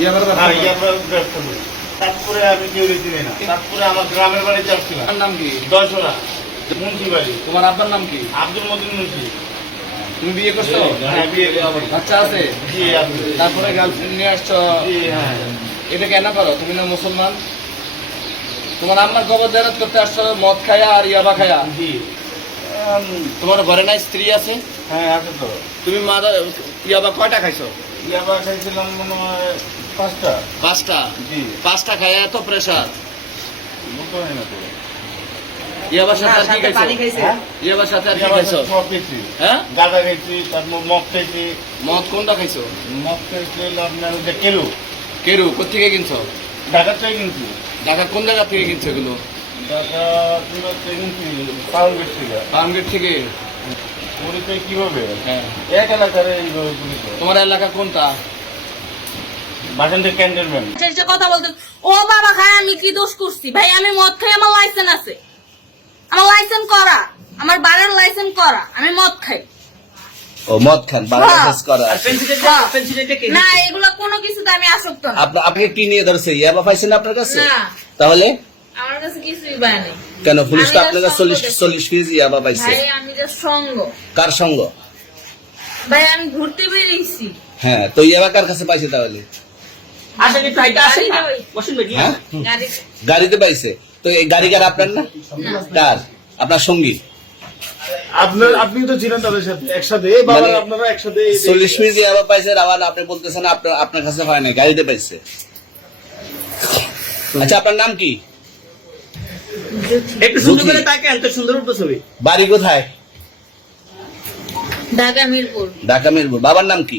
ইয়াবার হ্যাঁ ইয়াবার ব্যবসা করি তারপরে আমি কেউ চিনি না। তারপরে আমার গ্রামের নাম কি? দশরা মুন্সি বাড়ি। তোমার আব্বার নাম কি? আব্দুল মদিন মুন্সি। তুমি বিয়ে করছ? হ্যাঁ বিয়ে বাচ্চা আছে? জি তারপরে গার্লফ্রেন্ড নিয়ে আসছো? হ্যাঁ। এটা কেন করো? তুমি না মুসলমান? তোমার আম্মার কবর জেরাত করতে আসছো? মদ খায়া আর ইয়াবা খায়া? জি। তোমার ঘরে নাই স্ত্রী আছে? হ্যাঁ আছে তো। তুমি মাদা ইয়াবা কয়টা খাইছো? ইয়াবা খাইছিলাম মনে হয় পাঁচটা? পাঁচটা। জি। পাঁচটা খায়া এত বলতে হয় না তো। ইয়াবার সাথে আর কি খাইছো? হ্যাঁ? ইয়াবার সাথে আর কি খাইছো? সব খেয়েছি হ্যাঁ? গাঁদা খাইছি তারপর মদ খাইছি। মদ কোনটা খাইছো? মদ খাইছি আপনার যে কেলু কেরু কোথেকে কিনছো? ঢাকার থেকে কিনছি। ঢাকা কোন জায়গা থেকে কিনছো এগুলো? ঢাকা কিংবা থেকে কিনছি কীভাবে? হ্যাঁ। এক এলাকার এইভাবে তোমার এলাকা কোনটা? বাসন্তী ক্যান্টনমেন্ট সে কথা বলতে ও বাবা খায় আমি কি দোষ করছি? ভাই আমি মদ খাই আমার লাইসেন্স আছে। আমার লাইসেন্স করা আমার বাড়ির লাইসেন্স করা আমি মদ খাই। ও মদ খান হ্যাঁ। বাংলাদেশ করা পেন্সিলটা কে না এগুলো কোনো কিছুতে আমি আসক্ত না। আপনি আপনি কি নিয়ে ধরছে? ইয়াবা পাইছেন আপনার কাছে? তাহলে? আমার কাছে কিছুই পায় নাই। কেন পুলিশ তো আপনার কাছে চল্লিশ। চল্লিশ কেজি ইয়াবা পাইছে আমি যে সঙ্গ। কার সঙ্গ? ভাই আমি ঘুরতে বেরিয়েছি। হ্যাঁ তো ইয়াবা কার কাছে পাইছে তাহলে? আসেন একটু হাইটা আসেন। বসুন ভাই হ্যাঁ? গাড়িতে। পাইছে তো এই গাড়ি কার আপনার না? কার? আপনার সঙ্গী। আপনার আপনি তো ছিলেন তাদের সাথে একসাথে। বাবা মানে- আপনারা একসাথে চল্লিশ পাইছে আবার আপনি বলতেছেন আপনার আপনার কাছে হয় না গাড়িতে পাইছে আচ্ছা আপনার নাম কি? একটু সুন্দর করে তাকেন তো সুন্দর উঠবো ছবি। বাড়ি কোথায়? ঢাকা মিরপুর। ঢাকা মিরপুর। বাবার নাম কি?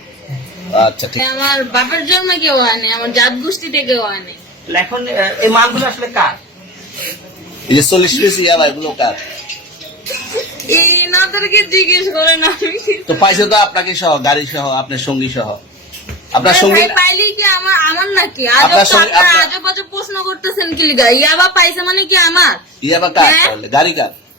আচ্ছা ঠিক। আমার বাপের জন্ম কেউ হয়নি আমার জাত হয়নি তাহলে এখন এই মালগুলো আসলে কার? এই যে চল্লিশ পিস ইয়াবা এগুলো কার? এই নাদেরকে জিজ্ঞেস করেন আমি তো পাইছে তো আপনাকে সহ গাড়ি সহ আপনার সঙ্গী সহ। আপনার সঙ্গী পাইলি কি আমার আমার নাকি? আপনার সঙ্গে- আজব আজব প্রশ্ন করতেছেন কি লিগা ইয়াবা পাইছে মানে কি আমার? ইয়াবা কার হ্যাঁ? গাড়ি কার?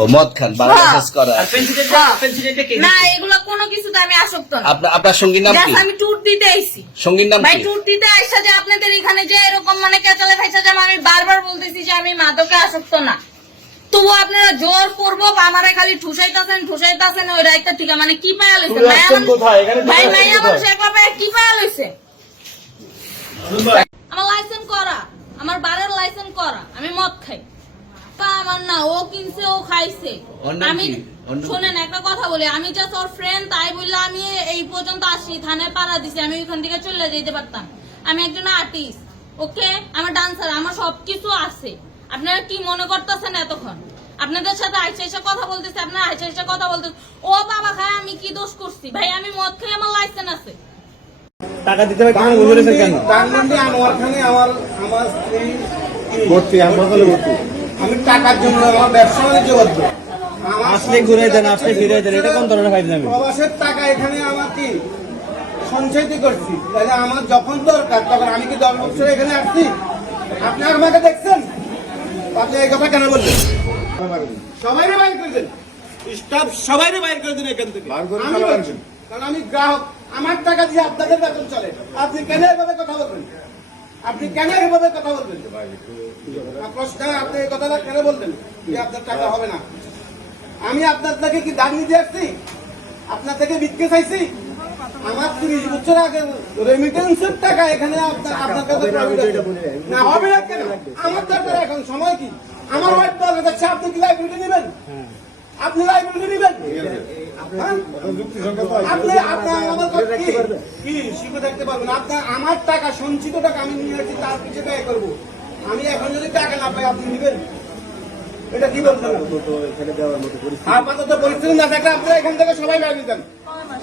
ও মদ খান বাংলাদেশ করা হ্যাঁ। পেন্সিলটা কে না এগুলো কোনো কিছুতে আমি আসক্ত না। আপনার আপনার সঙ্গীর নাম কি? আমি ট্যুর দিতে আইছি। সঙ্গীর নাম ভাই ট্যুর দিতে আইসা যে আপনাদের এখানে যে এরকম মানে কেচালে খাইছে যে আমি বারবার বলতেছি যে আমি মাদকে আসক্ত না। তবু আপনারা জোর করব আমারে খালি ঠুসাইতাছেন ঠুসাইতাছেন ওই রাইতে থেকে। মানে কি পায়া লইছে? ভাই? শেখ কি পায়া লইছে? আমার লাইসেন্স করা। আমার বারের লাইসেন্স করা। আমি মদ খাই। আমার না ও কিনছে ও খাইছে। আমি শোনেন একটা কথা বলি আমি জাস্ট ওর ফ্রেন্ড তাই বললে আমি এই পর্যন্ত আসি থানায় পাড়া দিছি আমি ওইখান থেকে চলে যেতে পারতাম। আমি একজন আর্টিস্ট ওকে? আমার ডান্সার আমার সবকিছু আছে। আপনারা কি মনে করতেছেন এতক্ষণ? আপনাদের সাথে আইসা এসে কথা বলতেছে আপনারা আইসা এসে কথা বলতেছে। ও বাবা খায় আমি কি দোষ করছি? ভাই আমি মদ খাই আমার লাইসেন্স আছে। টাকা দিতে হবে কেন? বলেছেন কেন? আনোয়ার খানে আমার আমার স্ত্রী ভর্তি হাসপাতালে ভর্তি। আমি টাকার জন্য আমার ব্যবসা বাণিজ্য করব। আসলে ঘুরে দেন আসলে ফিরে দেন এটা কোন ধরনের ফাইল আমি প্রবাসের টাকা এখানে আমার কি সঞ্চয়িত করছি? তাহলে আমার যখন দরকার তখন আমি কি দশ বছর এখানে আসছি? আপনি আমাকে দেখছেন? আপনি এই কথা কেন বললেন সবাই বাইর করে দেন। স্টাফ সবাই বাইর করে দিন এখান থেকে। কারণ আমি গ্রাহক আমার টাকা দিয়ে আপনাদের বেতন চলে। আপনি কেন এভাবে কথা বলবেন? আপনি কেন এভাবে কথা বলবেন? প্রশ্ন আপনি এই কথাটা কেন বলবেন যে আপনার টাকা হবে না? আমি আপনার থেকে কি দাম নিতে আসছি? আপনার থেকে বিক্রি চাইছি? আমার তিরিশ বছর আগে রেমিটেন্সের টাকা এখানে আপনার আপনার কাছে না হবে না কেন? আমার দরকার এখন সময় কি? আমার ওয়াইফ বলে আপনি কি লাইব্রেরি নেবেন? আপনি লাইব্রেরি নেবেন হ্যাঁ? আপনি আপনি আমার কি? পারবেন। আপনার আমার টাকা, সঞ্চিত টাকা আমি নিয়ে আসছি, তার পিছিয়ে ব্যয় করব। আমি এখন যদি টাকা না পাই, আপনি নেবেন এটা কি বলছেন? আপাতত পরিস্থিতি না থাকলে আপনারা এখান থেকে সবাই বেরিয়ে যান।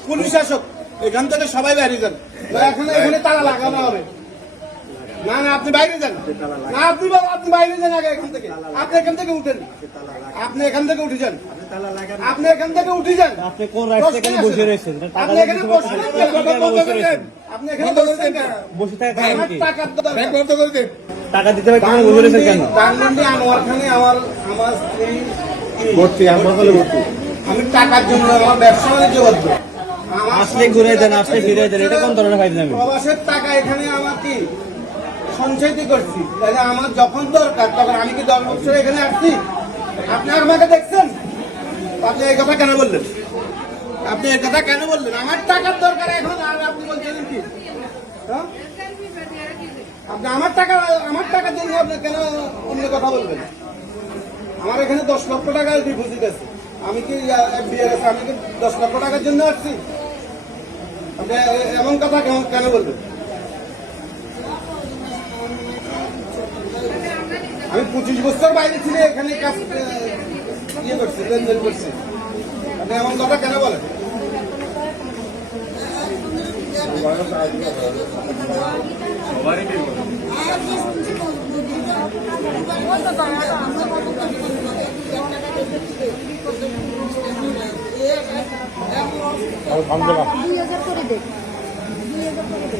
পুলিশ শাসক এখান থেকে সবাই বেরিয়ে যান। এখানে এখানে তালা লাগানো হবে। না না আপনি বাইরে যান। না আপনি আপনি বাইরে যান আগে এখান থেকে। আপনি এখান থেকে উঠেন। আপনি এখান থেকে উঠে যান। আপনি এখান থেকে উঠে যান। আপনি কোন এখানে বসে রয়েছেন? আপনি এখানে বসে। আপনি এখানে বসে থাকা কারণ আমার কি টাকার টাকা দিতে হবে কেন? বসে রয়েছেন কেন? ধানমন্ডি আনোয়ার খানে আমার আমার স্ত্রী ভর্তি আমি টাকার জন্য আমার ব্যবসা বাণিজ্য করব। আসলে ঘুরে দেন আসলে ফিরে দেন। এটা কোন ধরনের ফাইল আমি প্রবাসের টাকা এখানে আমার কি? সঞ্চয়িত করছি। তাহলে আমার যখন দরকার, তখন আমি কি দশ বছর এখানে আসছি? আপনি আমাকে দেখছেন? আপনি এই কথা কেন বললেন? আপনি এই কথা কেন বললেন? আমার টাকার দরকার এখন, আর আপনি বলছেন কি? হ্যাঁ? আপনি আমার টাকা, আমার টাকার জন্য আপনি কেন অন্য কথা বলবেন? আমার এখানে দশ লক্ষ টাকা ডিপোজিট আছে। আমি কি এফডিআর আছে? আমি কি দশ লক্ষ টাকার জন্য আসছি? আপনি এমন কথা কেন বলবেন আমি পঁচিশ বছর বাইরে ছিল এখানে কাজ ইয়ে করছি লেনদেন করছি। আপনি এমন কথা কেন বলেন? দুই হাজার করে দে দুই হাজার করে দে